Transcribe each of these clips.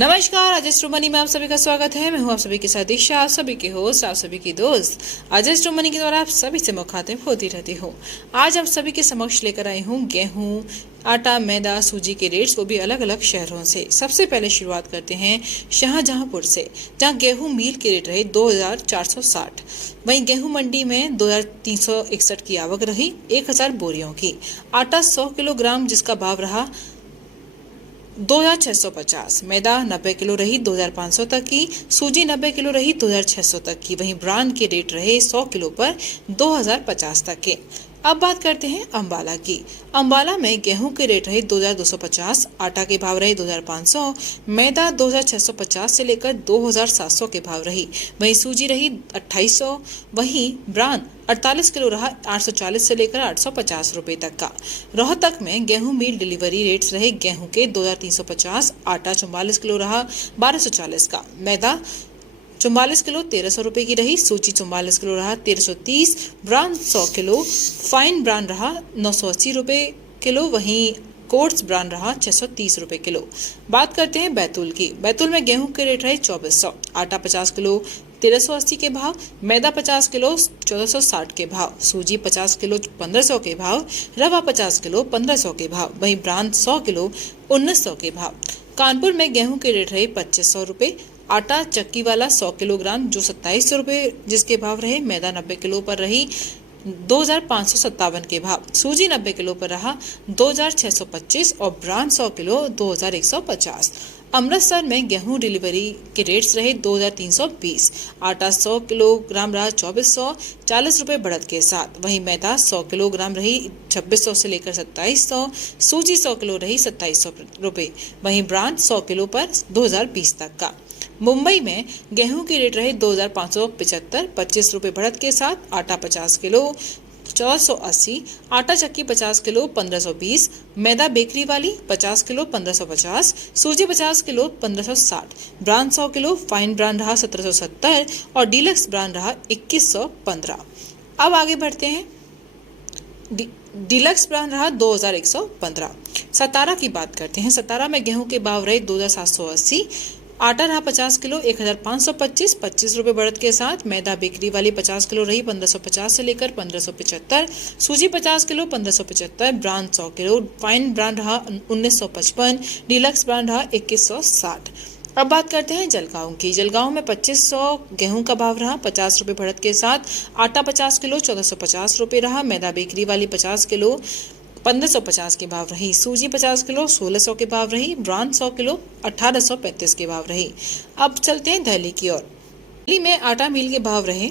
नमस्कार, आज astro money में आप सभी का स्वागत है। मैं हूं आप सभी के साथ दीक्षा, आप सभी के होस्ट, आप सभी की दोस्त। आज एस्ट्रो मनी के द्वारा आप सभी से मुखातिब होती रहती हूं। आज आप सभी के समक्ष लेकर आई हूं गेहूं, आटा, मैदा, सूजी के रेट्स, वो भी अलग अलग शहरों से। सबसे पहले शुरुआत करते हैं शाहजहांपुर से, जहां गेहूं मील के रेट रहे 2460। वहीं गेहूं मंडी में 2361 की आवक रही 1000 बोरियों की। आटा 100 किलोग्राम जिसका भाव रहा 2650। मैदा 90 किलो रही 2500 तक की। सूजी 90 किलो रही 2600 तक की। वहीं ब्रांड के रेट रहे 100 किलो पर 2050 तक के। अब बात करते हैं अंबाला की। अंबाला में गेहूं के रेट रहे 2250, आटा के भाव रहे 2500, मैदा 2650 से लेकर 2700 के भाव रही। वहीं सूजी रही 2800। वहीं ब्रांड 48 किलो रहा 840 से लेकर 850 रुपए तक का। रोहतक में गेहूं मील डिलीवरी रेट्स रहे गेहूं के 2350, आटा 44 किलो रहा 1240 का। मैदा 44 किलो 1300 रुपए की रही। सूजी 44 किलो रहा 1330। ब्रांड 100 किलो फाइन ब्रांड रहा 980 रुपए किलो। वहीं कोर्स ब्रांड रहा 630 रुपए किलो। बात करते हैं बैतूल की। बैतूल में गेहूं के रेट रहे 2400, आटा 50 किलो 1380 के भाव, मैदा 50 किलो 1460 के भाव, सूजी 50 किलो 1500 के भाव, रवा 50 किलो 1500 के भाव। वहीं ब्रांड 100 किलो 1900 के भाव। कानपुर में गेहूं के रेट रहे 2500 रुपए, आटा चक्की वाला 100 किलोग्राम जो 2700 रुपए जिसके भाव रहे। मैदा 90 किलो पर रही 2557 के भाव। सूजी 90 किलो पर रहा 2625 और ब्रांड 100 किलो 2150। अमृतसर में गेहूं डिलीवरी के रेट्स रहे 2320, आटा 100 किलोग्राम रहा 2440 रुपए बढ़त के साथ। वहीं मैदा 100 किलोग्राम रही 2600 से लेकर 2700, सूजी 100 किलो रही 2700 रुपए। वहीं ब्रांड 100 किलो पर 2020 तक का। मुंबई में गेहूं के रेट रहे 2575, 25 रुपए बढ़त के साथ। आटा 50 किलो 1480, आटा चक्की 50 किलो 1520, मैदा बेकरी वाली 50 किलो 1550, सूजी 50 kilo 1560, brand 100 kilo fine brand रहा 1770 और डीलक्स ब्रांड रहा 2115। अब आगे बढ़ते हैं। डीलक्स ब्रांड रहा 2115। सतारा की बात करते हैं। सतारा में गेहूं के भाव रहे 2780, आटा रहा 50 किलो 1525, 25 रुपए बढ़त के साथ। मैदा बेकरी वाली 50 किलो रही 1550 से लेकर 1575, सूजी 50 kilo 1575, brand 100 kilo fine brand रहा 1955, डीलक्स ब्रांड रहा 2160। अब बात करते हैं जलगांव की। जलगांव में 2500 गेहूं का भाव रहा 50 रुपए बढ़त के साथ। आटा 50 किलो 1450 रुपए रहा। मैदा बेकरी वाली 50 किलो 1550 के भाव रही। सूजी 50 किलो 1600 के भाव रही। ब्रांड 100 किलो 1835 के भाव रही। अब चलते हैं दिल्ली की ओर। दिल्ली में आटा मील के भाव रहे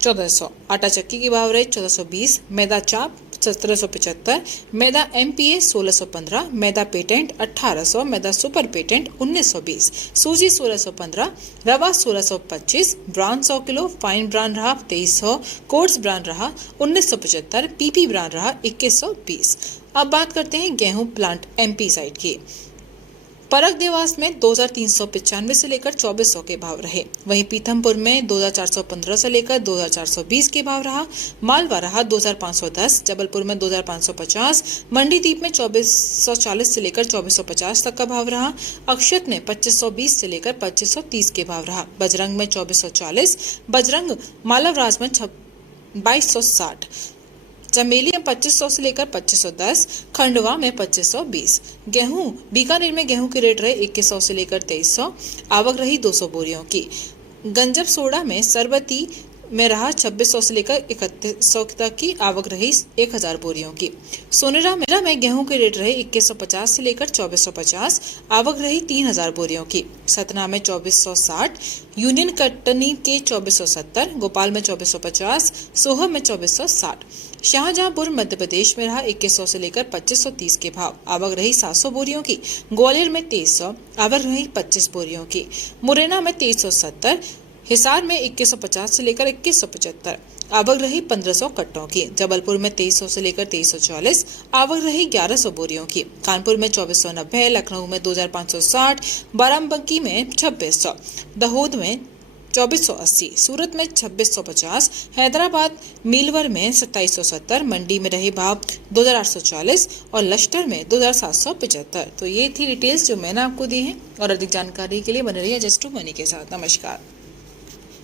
1400, आटा चक्की के भाव रहे 1420, मैदा चाप 1775, मैदा MPA 1615, मैदा पेटेंट 1800, मैदा सुपर पेटेंट 1920, सूजी 1615, रवा 1625, ब्रांड 100 किलो फाइन ब्रांड रहा 2300, कोर्स ब्रांड रहा 1975, PP ब्रांड रहा 2120। अब बात करते हैं गेहूं प्लांट MP साइड की। परक देवास में 2395 से लेकर 2400 के भाव रहे। वहीं पीथमपुर में 2415 से लेकर 2420 के भाव रहा। मालवा रहा 2510, जबलपुर में 2550, मंडीदीप में 2440 से लेकर 2450 तक का भाव रहा। अक्षत में 2520 से लेकर 2530 के भाव रहा। बजरंग में 2440, बजरंग मालवराज में 2260, चमेली में 2500 से लेकर 2510, खंडवा में 2520। गेहूं बीकानेर में गेहूं के रेट रहे 2100 से लेकर 2300, आवक रही 200 बोरियों की। गंजब सोडा में सरबती में रहा 2600 से लेकर 3100 तक की, आवक रही 1000 बोरियों की। सोनेरा में गेहूं के रेट रहे 2150 से लेकर 2450, आवक रही 3000 बोरियों की। सतना में 2460, यूनियन कटनी के 2470, गोपाल में 2450, सोहम में 2460। शाहजहांपुर मध्य प्रदेश में रहा 2100 से लेकर 2530 के भाव, आवक रही 700 बोरियों की। ग्वालियर में 2300, आवक रही 25 बोरियों की। मुरैना में 2370, हिसार में 2150 से लेकर 2175, आवक रही 1500 कट्टों की। जबलपुर में 2300 से लेकर 2340, आवक रही 1100 बोरियों की। कानपुर में 2490, लखनऊ में 2560, बाराबंकी में 2600, दाहोद में 2480, सूरत में 2650, हैदराबाद मीलवर में 2770, मंडी में रहे भाव 2840 और लश्टर में 2775। तो ये थी डिटेल्स जो मैंने आपको दी है और अधिक जानकारी के लिए बने रहिए जस्ट टू मनी के साथ। नमस्कार।